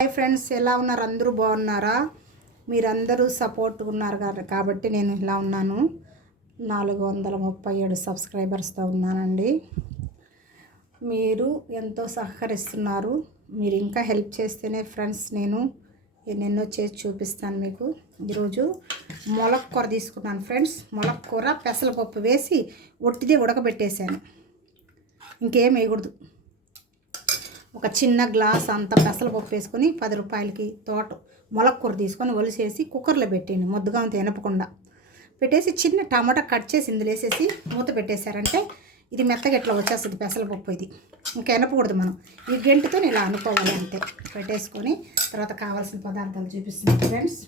Hi friends, ఎలా ఉన్నారు? అందరూ బాగున్నారా? మీరందరూ సపోర్ట్ ఉన్నారు కాబట్టి నేను ఇలా ఉన్నాను. 437 సబ్స్క్రైబర్స్తో ఉన్నానండి. మీరు ఎంతో సహకరిస్తున్నారు. మీరు ఇంకా హెల్ప్ చేస్తేనే ఫ్రెండ్స్ నేను ఎన్నెన్నో చేసి చూపిస్తాను మీకు. ఈరోజు మొలక్కూర తీసుకున్నాను ఫ్రెండ్స్. మొలక్కూర పెసరపప్పు వేసి ఒట్టిదే ఉడకబెట్టేశాను. ఇంకేం వేయకూడదు. ఒక చిన్న గ్లాస్ అంత పెసరపప్పు వేసుకొని 10 రూపాయలకి మొలక్కూర తీసుకొని ఒలిసేసి కుక్కర్లో పెట్టండి. ముద్దగా అంత ఎనపకుండా పెట్టేసి చిన్న టమాటా కట్ చేసి ఇందులో వేసేసి మూత పెట్టేశారంటే ఇది మెత్తగా ఇట్లా వచ్చేస్తుంది పెసరపప్పు. ఇది ఇంకా ఎనపకూడదు. మనం ఈ గంటతో ఇలా అనుకోవాలి అంతే. పెట్టేసుకొని తర్వాత కావాల్సిన పదార్థాలు చూపిస్తున్నాను ఫ్రెండ్స్.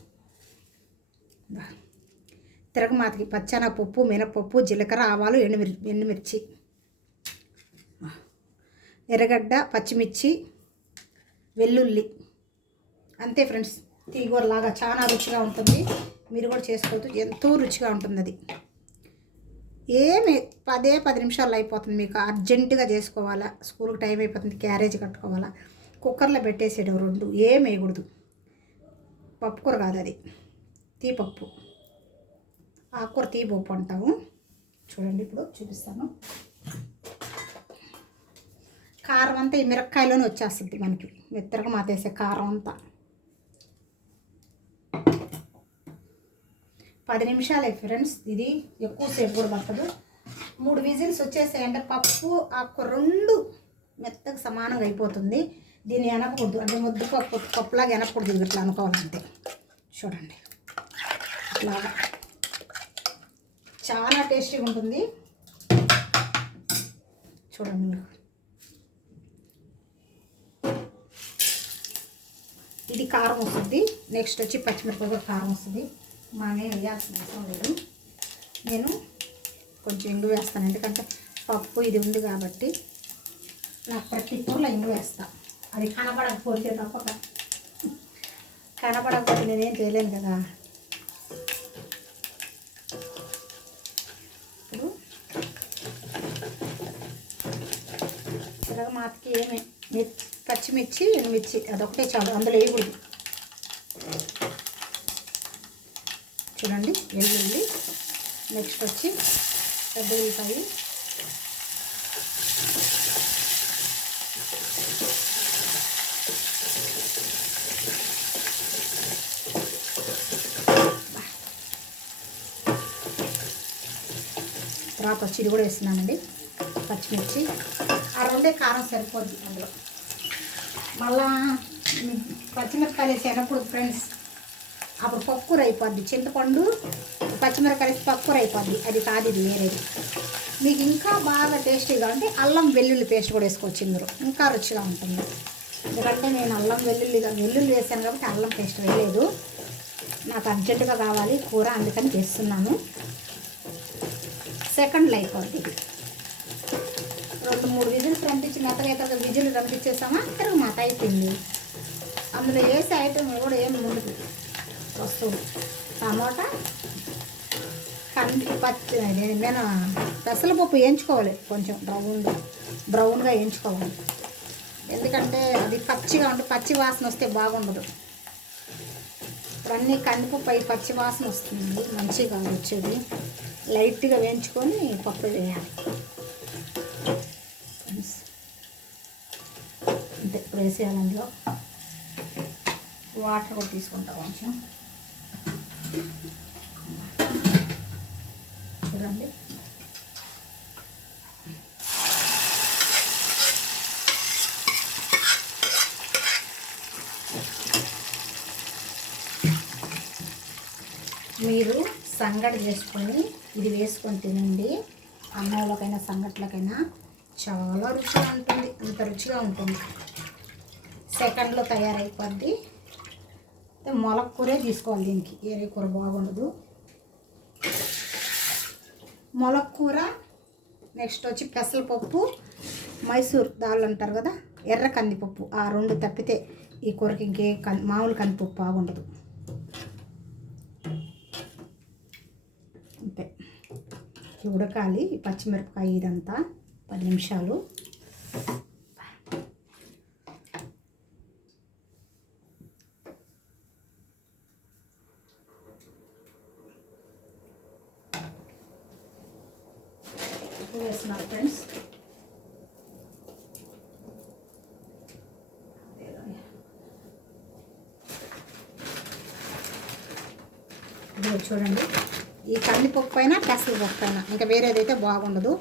తిరగమాతకి పచ్చెనగపప్పు, మినపప్పు, జీలకర్ర, ఆవాలు, ఎండుమిర్చి, ఎర్రగడ్డ, పచ్చిమిర్చి, వెల్లుల్లి, అంతే ఫ్రెండ్స్. తీగూరలాగా చాలా రుచిగా ఉంటుంది. మీరు కూడా చేసుకోవచ్చు, ఎంతో రుచిగా ఉంటుంది. అది ఏమి 10 నిమిషాల్లో అయిపోతుంది. మీకు అర్జెంటుగా చేసుకోవాలా, స్కూల్కి టైం అయిపోతుంది, క్యారేజ్ కట్టుకోవాలా, కుక్కర్లో పెట్టేసేయడం. 2 ఏం వేయకూడదు. పప్పుకూర కాదు అది, తీపప్పు. ఆకుకూర తీపప్పు అంటాము. చూడండి, ఇప్పుడు చూపిస్తాను. కారం అంతా ఈ మిరపకాయలోనే వచ్చేస్తుంది మనకి. మెత్తగా మాతేసే కారం అంతా 10 నిమిషాలే ఫ్రెండ్స్. ఇది ఎక్కువసేపు కూడా పట్టదు. 3 విజిల్స్ వచ్చేసాయంటే పప్పు ఆకు 2 మెత్తగా సమానంగా అయిపోతుంది. దీన్ని ఎనపకూడదు, అంటే పప్పులాగా ఎనపకూడదు. ఇది ఇట్లా అనుకోవాలంటే చూడండి, ఇట్లాగా చాలా టేస్టీగా ఉంటుంది. చూడండి మీరు. ఇది కారం వస్తుంది. నెక్స్ట్ వచ్చి పచ్చిమిరపకాయ కారం వస్తుంది. మనమేం వేయాల్సిన అవసరం లేదు. నేను కొంచెం ఇంగు వేస్తాను, ఎందుకంటే పప్పు ఇది ఉంది కాబట్టి. నాకు ప్రతి కూరలో ఇంగు వేస్తాను. అది కనపడకపోతే తప్ప, కనపడకపోతే నేనేం చేయలేను కదా. ఇప్పుడు తిరగమాతకి ఏమి పచ్చిమిర్చి, ఎండుమిర్చి అదొకటే చాలు, అందులో వేయకూడదు. చూడండి, వెల్లుల్లి, నెక్స్ట్ వచ్చి పెద్ద ఉల్లిపాయ, తర్వాత వచ్చి ఇది కూడా వేస్తున్నానండి, పచ్చిమిర్చి. ఆ 2 కారం సరిపోద్ది. అందులో మళ్ళా పచ్చిమిరపకాయలు వేసి ఎనకూడదు ఫ్రెండ్స్. అప్పుడు పప్పుకూర అయిపోద్ది. చింతపండు, పచ్చిమిరపకాయలు వేసి పప్పుకూర అయిపోద్ది. అది కాదు, ఇది వేరేది. మీకు ఇంకా బాగా టేస్టీగా ఉంటే అల్లం వెల్లుల్లి పేస్ట్ కూడా వేసుకోవచ్చు. ఇందులో ఇంకా రుచిగా ఉంటుంది. ఎందుకంటే నేను వెల్లుల్లి వేసాను కాబట్టి అల్లం పేస్ట్ వేయలేదు. నాకు అర్జెంటుగా కావాలి కూర, అందుకని చేస్తున్నాను. సెకండ్లో అయిపోద్ది ఇది. 2-3 విజిల్స్ రంపించి మెత్తగా విజిల్ రంపించేసామా, తిరగమాత అయిపోయింది. అందులో వేసే ఐటమ్ కూడా ఏమి ఉండదు. వస్తువులు టమాటా, పెసరపప్పు వేయించుకోవాలి, కొంచెం బ్రౌన్గా వేయించుకోవాలి. ఎందుకంటే అది పచ్చిగా ఉంటే పచ్చి వాసన వస్తే బాగుండదు. ఇవన్నీ కందిపప్పు అయి పచ్చి వాసన వస్తుంది, మంచిగా వచ్చేది. లైట్గా వేయించుకొని పప్పు వేయాలి. అంతే, వేసేయాలి. అందులో వాటర్ కూడా తీసుకుంటాం కొంచెం. చూడండి, మీరు సంగటి చేసుకొని ఇది వేసుకొని తినండి. అన్నంలోకైనా సంగట్లకైనా చాలా రుచిగా ఉంటుంది. అంత రుచిగా ఉంటుంది. సెకండ్లో తయారైపోద్ది. మొలక్కూరే తీసుకోవాలి దీనికి, వేరే కూర బాగుండదు. మొలక్కూర, నెక్స్ట్ వచ్చి పెసరపప్పు, మైసూర్ దాల్ అంటారు కదా, ఎర్ర కందిపప్పు. ఆ 2 తప్పితే ఈ కూరకి ఇంకే మామూలు కందిపప్పు బాగుండదు. అంతే, ఉడకాలి. ఈ పచ్చిమిరపకాయ ఇదంతా 10 నిమిషాలు. ఎక్కువ వేస్తున్నారు ఫ్రెండ్స్. చూడండి, ఈ కందిపప్పు అయినా పెసరపప్పు అయినా ఇంకా వేరేదైతే బాగుండదు.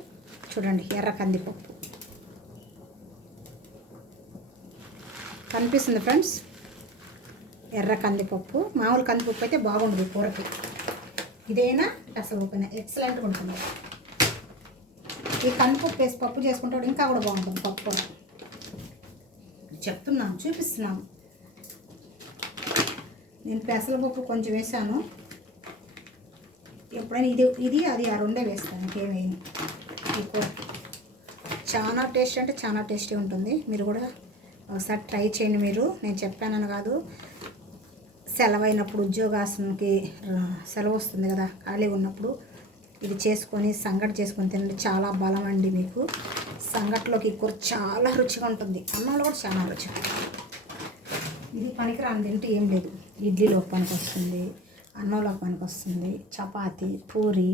చూడండి, ఎర్ర కందిపప్పు కనిపిస్తుంది ఫ్రెండ్స్. ఎర్ర కందిపప్పు, మామూలు కందిపప్పు అయితే బాగుండదు కూరకి. ఇదైనా పెసరపప్పు అయినా ఎక్సలెంట్గా ఉంటుంది. ఈ కందిపప్పు వేసి పప్పు చేసుకుంటే ఇంకా కూడా బాగుంటుంది పప్పు కూడా. చెప్తున్నాను, చూపిస్తున్నాను. నేను పెసరపప్పు కొంచెం వేసాను. ఎప్పుడైనా ఇది అది ఆ రెండే వేస్తాను, ఇంకేమేమి. ఈ కూర చాలా టేస్ట్ అంటే చాలా టేస్టీ ఉంటుంది. మీరు కూడా ఒకసారి ట్రై చేయండి. మీరు నేను చెప్పానని కాదు, సెలవు అయినప్పుడు ఉద్యోగాసనకి సెలవు వస్తుంది కదా, ఖాళీగా ఉన్నప్పుడు ఇది చేసుకొని సంగటి చేసుకొని తినండి. చాలా బలం అండి మీకు. సంగటిలోకి కూర చాలా రుచిగా ఉంటుంది. అన్నంలో కూడా చాలా రుచిగా. ఇది పనికిరాని తింటే ఏం లేదు. ఇడ్లీలో పనికి వస్తుంది, అన్నంలో పనికి వస్తుంది, చపాతి, పూరి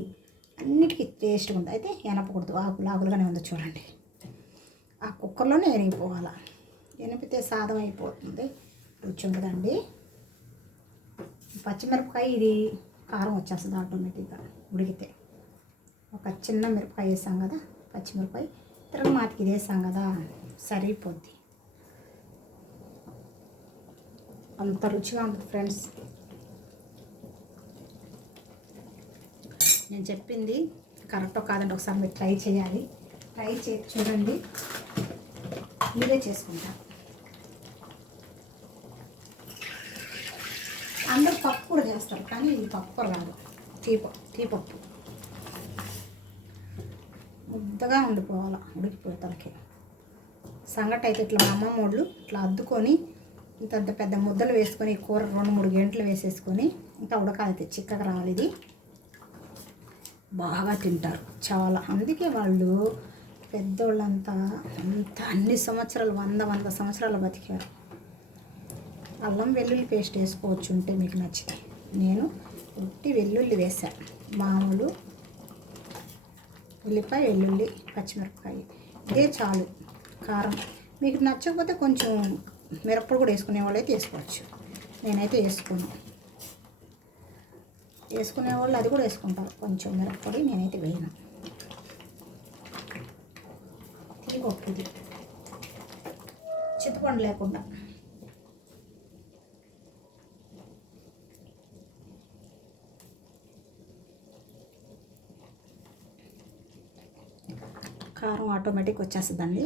అన్నిటికీ టేస్ట్గా ఉంది. అయితే ఎనపకూడదు, ఆకులాగులుగానే ఉంది చూడండి. ఆ కుక్కర్లోనే ఎనిగిపోవాలి. ఎనిపితే సాదం అయిపోతుంది, రుచి ఉండదండి. పచ్చిమిరపకాయ ఇది కారం వచ్చేస్తుంది ఆటోమేటిక్గా ఉడికితే. ఒక చిన్న మిరపకాయ వేసాం కదా, పచ్చిమిరపకాయ తిరగమాతకి ఇది వేసాం కదా, సరిపోద్ది. అంత రుచిగా ఉంటుంది ఫ్రెండ్స్. నేను చెప్పింది కరెక్టో కాదంటే ఒకసారి మీరు ట్రై చేయాలి. ట్రై చేసి చూడండి, మీరే చేసుకుంటారు. అందరూ పప్పు కూడా చేస్తారు, కానీ ఇది పప్పు రాదు, టీపప్పు. ముద్దగా ఉండిపోవాలి ఉడికిపోతానికి. సంగటి అయితే ఇట్లా మా అమ్మమ్మ వాళ్ళు ఇట్లా అద్దుకొని ఇంత పెద్ద ముద్దలు వేసుకొని కూర 2-3 గంటలు వేసేసుకొని ఇంకా ఉడకాలి, చిక్కగా రావాలి. ఇది బాగా తింటారు చాలా. అందుకే వాళ్ళు పెద్దోళ్ళంతా అన్ని సంవత్సరాలు 100 సంవత్సరాలు బతికారు. అల్లం వెల్లుల్లి పేస్ట్ వేసుకోవచ్చు ఉంటే మీకు నచ్చితే. నేను ఉట్టి వెల్లుల్లి వేసాను, మామూలు ఉల్లిపాయ, వెల్లుల్లి, పచ్చిమిరపకాయ, ఇదే చాలు. కారం మీకు నచ్చకపోతే కొంచెం మిరప్పొడి కూడా వేసుకునే వాళ్ళు అయితే వేసుకోవచ్చు. నేనైతే వేసుకునే వాళ్ళు అది కూడా వేసుకుంటారు కొంచెం మిరప్పొడి, నేనైతే వేయను. తీపప్పు ఇది చింతపండు లేకుండా. కారం ఆటోమేటిక్ వచ్చేస్తుందండి.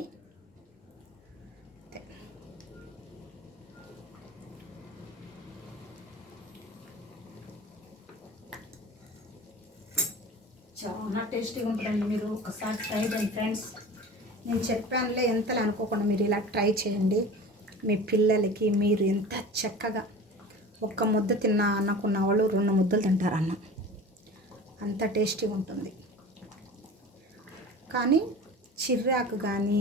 చాలా టేస్టీగా ఉంటుందండి. మీరు ఒకసారి ట్రై చేయండి ఫ్రెండ్స్. నేను చెప్పానులే ఎంతలే అనుకోకుండా మీరు ఇలా ట్రై చేయండి. మీ పిల్లలకి మీరు ఎంత చక్కగా ఒక్క ముద్ద తిన్నా అన్నకున్న వాళ్ళు 2 ముద్దలు తింటారు అన్నం, అంత టేస్టీగా ఉంటుంది. కానీ చిర్రాకు కానీ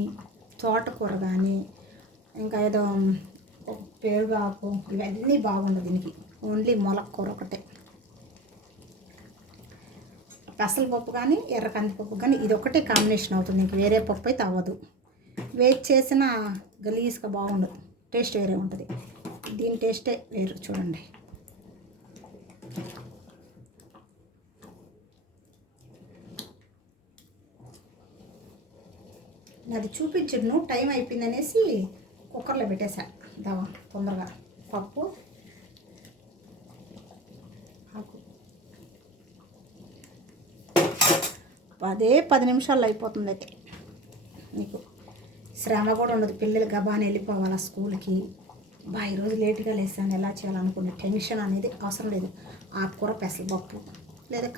తోటకూర కానీ ఇంకా ఏదో పేరుగాకు ఇవన్నీ బాగుండదు దీనికి. ఓన్లీ మొలక్కూర ఒకటే. పెసరపప్పు కానీ ఎర్ర కందిపప్పు కానీ ఇది ఒకటే కాంబినేషన్ అవుతుంది, ఇంక వేరే పప్పు అయితే అవ్వదు. వేసి చేసిన గలీజ్గా బాగుండదు, టేస్ట్ వేరే ఉంటుంది. దీని టేస్టే వేరు చూడండి. అది చూపించను, టైం అయిపోయిందనేసి కుక్కర్లో పెట్టేసా తొందరగా. పప్పు ఆకు 10 నిమిషాల్లో అయిపోతుంది. అయితే మీకు శ్రమ కూడా ఉండదు. పిల్లలు గబాని వెళ్ళిపోవాలి స్కూల్కి. ఈరోజు లేట్గా లేసాను ఎలా చేయాలనుకునే టెన్షన్ అనేది అవసరం లేదు. ఆకుకూర, పెసరపప్పు లేదా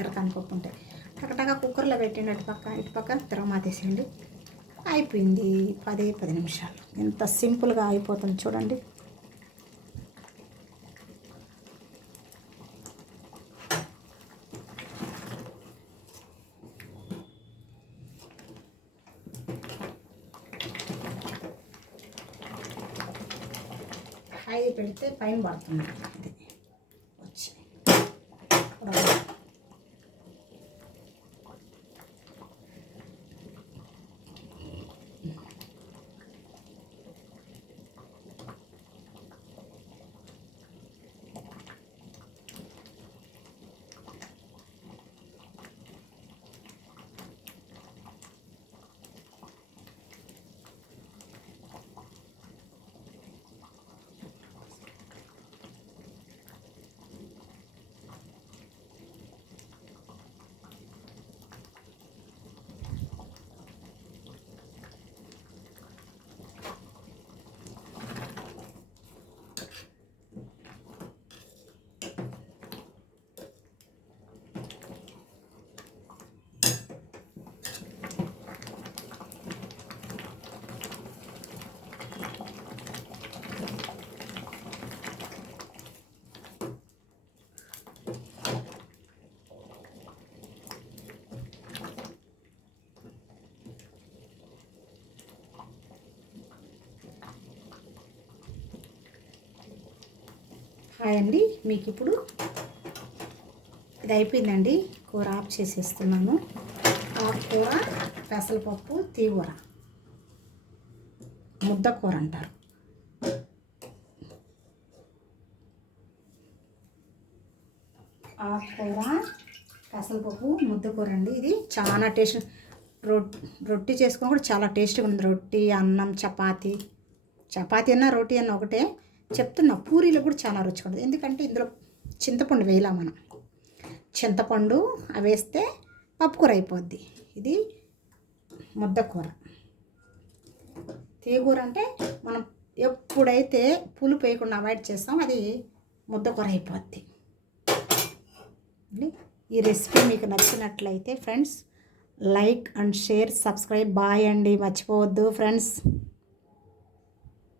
ఎర్ర కందిపప్పు ఉంటాయి. టకటగా కుక్కర్లో పెట్టండి, ఇటు పక్క తిరగమాతేసేయండి, అయిపోయింది. 10 నిమిషాలు. ఎంత సింపుల్గా అయిపోతుంది చూడండి. హై పెడితే పైన పడుతుంది. అది వచ్చి హాయ్ అండి, మీకు ఇప్పుడు ఇది అయిపోయిందండి. కూర ఆఫ్ చేసేస్తున్నాను. ఆకుకూర, పెసరపప్పు, తీగూర, ముద్ద కూర అంటారు. ఆకుకూర, పెసరపప్పు, ముద్ద కూర అండి. ఇది చాలా టేస్ట్. రొట్టి చేసుకొని కూడా చాలా టేస్టీగా ఉంది. రొట్టి, అన్నం, చపాతీ అన్నా రోటీ అన్నా ఒకటే. చెప్తున్నా, పూరీలు కూడా చాలా రుచిగా ఉంటుంది. ఎందుకంటే ఇందులో చింతపండు వేయాల మనం. చింతపండు అవి వేస్తే పప్పుకూర అయిపోద్ది. ఇది ముద్ద కూర. తీగూర అంటే మనం ఎప్పుడైతే పులుపు వేయకుండా అవాయిడ్ చేస్తాం అది ముద్ద కూర అయిపోద్ది. ఈ రెసిపీ మీకు నచ్చినట్లయితే friends like and share, subscribe. Bye అండి, మర్చిపోవద్దు ఫ్రెండ్స్.